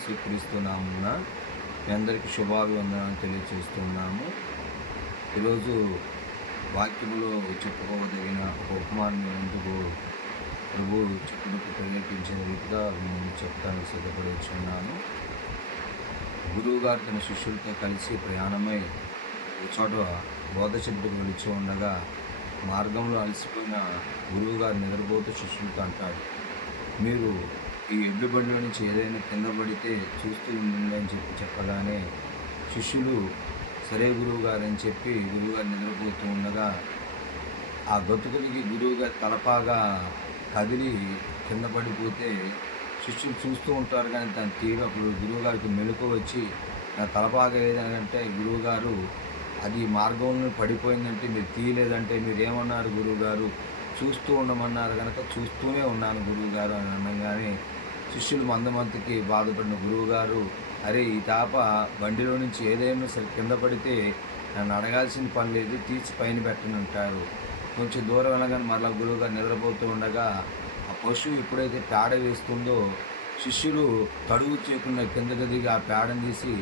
యేసుక్రీస్తు నామమున మీ అందరికీ శుభాభివందనాలు తెలియజేస్తున్నాము. ఈరోజు వాక్యములో చెప్పుకోదగిన ఒక ఉపమానం ఎందుకు ప్రభువు చెప్పుటకు ప్రేరేపించిన రీతిగా నేను చెప్తాను సిద్ధపడుచున్నాను. గురువుగారు తన శిష్యులతో కలిసి ప్రయాణమై ఒక చోట బోధ చెట్టుకు వెళుచు ఉండగా మార్గంలో అలసిపోయిన గురువుగారు నిద్రపోతూ శిష్యులతో అంటాడు, మీరు ఈ ఎడ్లు బండిలో నుంచి ఏదైనా కింద పడితే చూస్తూ ఉండండి అని చెప్పగానే శిష్యులు సరే గురువుగారు అని చెప్పి గురువుగారు నిద్రపోతూ ఉండగా ఆ గతుకులకి గురువుగారు తలపాగా కదిలి కింద పడిపోతే శిష్యులు చూస్తూ ఉంటారు, కానీ తను తీరు అప్పుడు గురువుగారికి మెలకు వచ్చి నా తలపాగా ఏదంటే గురువుగారు అది మార్గంలో పడిపోయిందంటే మీరు తీయలేదంటే మీరు ఏమన్నారు గురువుగారు, చూస్తూ ఉండమన్నారు కనుక చూస్తూనే ఉన్నాను గురువుగారు అని అనగానే శిష్యులు మందమంతికి బాధపడిన గురువుగారు, అరే ఈ తాప బండిలో నుంచి ఏదైనా సరే కింద పడితే నన్ను అడగాల్సిన పని లేదు, తీసి పైన పెట్టని అంటారు. కొంచెం దూరం వెళ్ళగానే మరలా గురువుగారు నిద్రపోతూ ఉండగా ఆ పశువు ఎప్పుడైతే పేడ వేస్తుందో శిష్యులు తడువు చేయకుండా కిందకి దిగి ఆ పేడను తీసి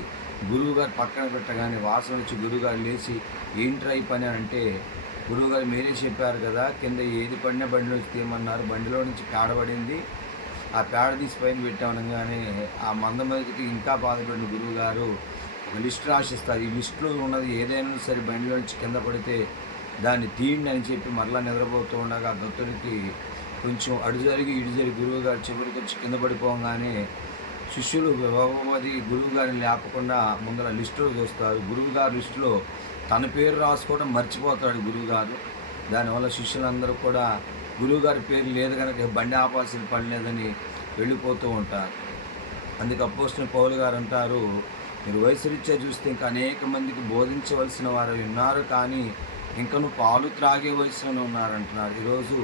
గురువుగారు పక్కన పెట్టగానే వాసన వచ్చి గురువుగారు లేచి ఏంట్రా ఈ పని అంటే, గురువుగారు మీరే చెప్పారు కదా కింద ఏది పడినా బండిలో నుంచి తీయమన్నారు, బండిలో నుంచి పేడ పడింది, ఆ పేడ తీసి పైన పెట్టామనగానే ఆ మందమతికి ఇంకా బాధపడిన గురువుగారు ఒక లిస్ట్ రాసిస్తారు. ఈ లిస్టులో ఉన్నది ఏదైనా సరే బండిలో నుంచి కింద పడితే దాన్ని తీయండి అని చెప్పి మరలా నిద్రపోతూ ఉండగా గతుడికి కొంచెం అడు జరిగి ఇటు జరిగి గురువుగారు చివరికి వచ్చి కింద పడిపోగానే శిష్యులు వ్యవధి గురువుగారిని లేపకుండా ముందర లిస్టులో చూస్తారు. గురువుగారు లిస్టులో తన పేరు రాసుకోవడం మర్చిపోతాడు గురువుగారు. దానివల్ల శిష్యులందరూ కూడా గురువుగారి పేరు లేదు కనుక బండి ఆపాల్సిన పని లేదని వెళ్ళిపోతూ ఉంటారు. అందుకే అపోస్తలుడైన పౌలు గారు అంటారు, మీరు వయసు రీత్యా చూస్తే ఇంకా అనేక మందికి బోధించవలసిన వారు ఉన్నారు, కానీ ఇంకను పాలు త్రాగే వయసులోనే ఉన్నారంటున్నారు. ఈరోజు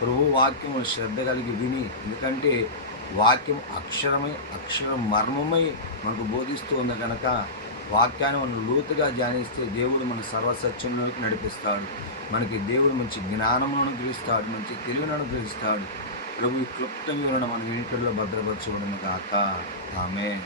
ప్రభు వాక్యం శ్రద్ధ కలిగి విని, ఎందుకంటే వాక్యం అక్షరం మర్మమై మనకు బోధిస్తూ ఉంది కనుక వాక్యాన్ని మనం లోతుగా ధ్యానిస్తే దేవుడు మన సర్వసత్యంలోకి నడిపిస్తాడు. మనకి దేవుడు మంచి జ్ఞానమును అనుగ్రహిస్తాడు, మంచి తెలివిని అనుగ్రహిస్తాడు. ప్రభు క్లుప్త వివరణ మన వెనుకల్లో భద్రపరచబడును గాక. ఆమేన్.